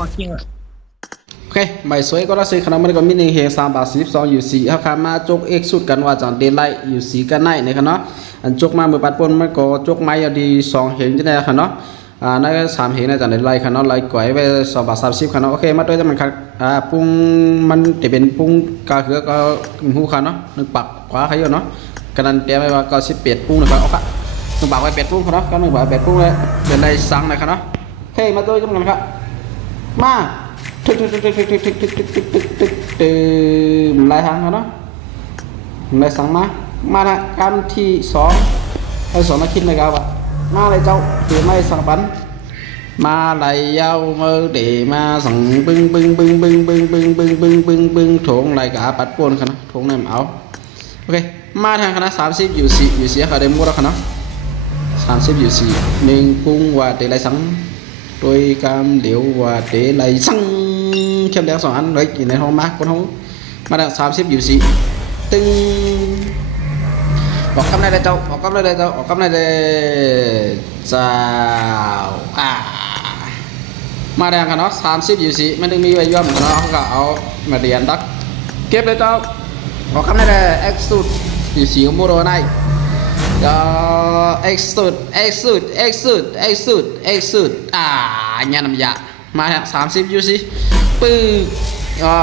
หัวเคียงอ่ะโอเคใบสวยก็รัซื้อขนมมันก็มี1 เฮ3 บาท 42อยู่4เขาขามาจกเอกสุดกันว่าจังเดลไลอยู่4กันไหนนะครับเนาะอันจกมาเมื่อปัดปนมันก็จกไม้ดี2 เหงจะได้ครับเนาะนั่นก็3 เหงนะจังเดลไลครับเนาะไลก๋วยไป2 บาท 30ครับเนาะโอเคมาด้วยจะมันครับปรุงมันจะเป็นปรุงกาเขือก็หูครับเนาะ1 ปักขวาเขาเยอะเนาะกันนั้นเตรียมไว้ว่าก็18 ปรุงนะครับโอเค1 บาทไว้8 ปรุงครับเนาะก็1 บาท 8 ปรุงเลยเป็นไรสั่งนะครับเนาะโอเคมาด้วยจะมันครับมาตึ๊กลายทางเขาเนาะลายสั่งมานะการที่2ให้2มาคิดเลยครับว่ามาเลยเจ้าถือไม่สั่งปันมาเลยเย้าเมื่อเดมาสั่งบึ้งโถงลายกาปัดปนเขาเนาะโถงนั่นเอาโอเคมาทางคณะ30อยู่4เขาได้มูแล้วเขาเนาะ30อยู่4 1 ปุ้งว่าเดลายสั่งโดยการเดี๋ยวว่าเดลายสั่งเข้มแดง2 อันเลยอยู่ในห้องมาคนห้องมาดัง30อยู่4ตึงบอกกำไรได้เจ้าบอกกำไรได้เจ้าบอกกำไรได้เจ้ามาดังกันเนาะ30อยู่4มันต้องมีไว้ย่อมเนาะเขาก็เอามาเรียนดักเก็บเลยเจ้าบอกกำไรได้เอ็กซ์สุดอยู่4ของโมโรไนเอ็กซ์สุดเนี่ยน้ำยามาทาง30อยู่4ปึ๊ก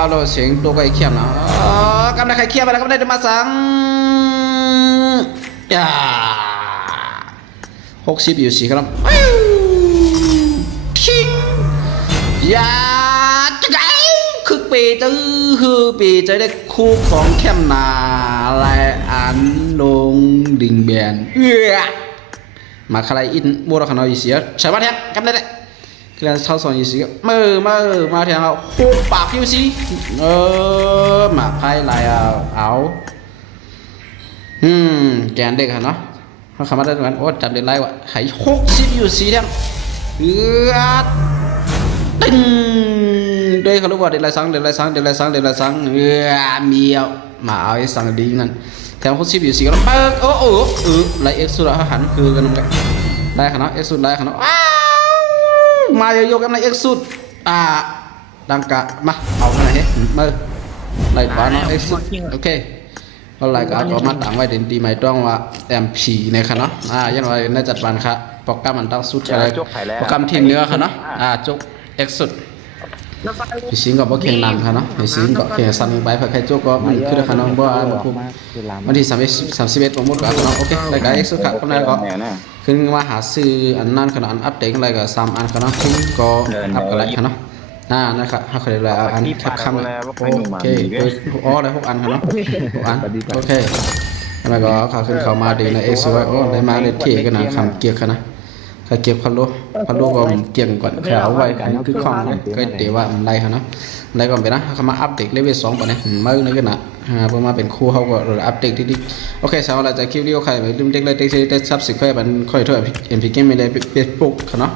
เราเสียงตัวไก่เขียมนะกำลังไข่เขียมอะไรกำลังจะมาสั่ง60อยู่4ครับชิงจะไงคือปีจะได้คู่ของเข้มนาและอันลงดิ่งเบียนมาใครอินบัวขนอยเสียใช่ป่ะเนี่ยกำลังได้คือเราเท่า2อยู่4มาแทงเอาโคปากอยู่4มาไพ่ลายเอาแกนเด็กเนาะเขาคำว่าได้เหมือนโอ้จับเด็กไรวะไข่60อยู่4แทงตึ้งด้วยเขารู้ว่าเด็กไรสังมีเอามาเอาไอ้สังดีนั่นแทง60อยู่4ก็ต้องเปิดไล่เอ็กซ์สุดแล้วหันคือกันเลยได้ขนาดเอ็กซ์สุดได้ขนาดมาโยกกันในเอ็กซ์สุดดังกะมาเอากันไหนมาไล่ขวาเนาะเอ็กซ์สุดโอเคก็ไล่ก็เอามาตั้งไว้เด่นดีไหมต้องว่าแอมพีในขนาดยันไว้ในจัดวันค่ะโปรแกรมมันตั้งสุดอะไรโปรแกรมทีมเนื้อค่ะเนาะจุกเอ็กซ์สุดพี่สิงก็บอกเข่งนำค่ะเนาะพี่สิงก็เข่งซ้ำไปเพื่อใครจุกก็มันคือค่ะน้องบ่มาคุมวันที่31ประมุขกันเนาะโอเคไล่ก็เอ็กซ์สุดค่ะก็ได้ก็ขึ้นมาหาซื้ออันนั้นขนาดอัปเดตอะไรก็3 อันขนาดขึ้นก็อัพกันแล้วเนาะนะครับเขาเคยเลยอันแคปคำโอเคได้6 อันครับเนาะ6 อันโอเคแล้วก็เขาขึ้นเขามาดีในเอ็กซ์ไว้ได้มาเลยเท่กันนะคำเกียร์กันนะถ้าเก็บพันโลก็เกี่ยงก่อนแถวไว้คือคล้องก็เดี๋ยวว่าไรครับเนาะไรก่อนไปนะเขามาอัปเดตเลเวล2ป่ะเนี่ยมือนี่กันนะพอมาเป็นคู่เขาก็อัปเดตที่ดีโอเคสำหรับเราจะคลิปวิดีโอใครไม่ลืมเด็กเลยเด็กซับสิบค่อยมันค่อยทั่วMP Gameไม่ได้เป็นปุ๊กเนาะ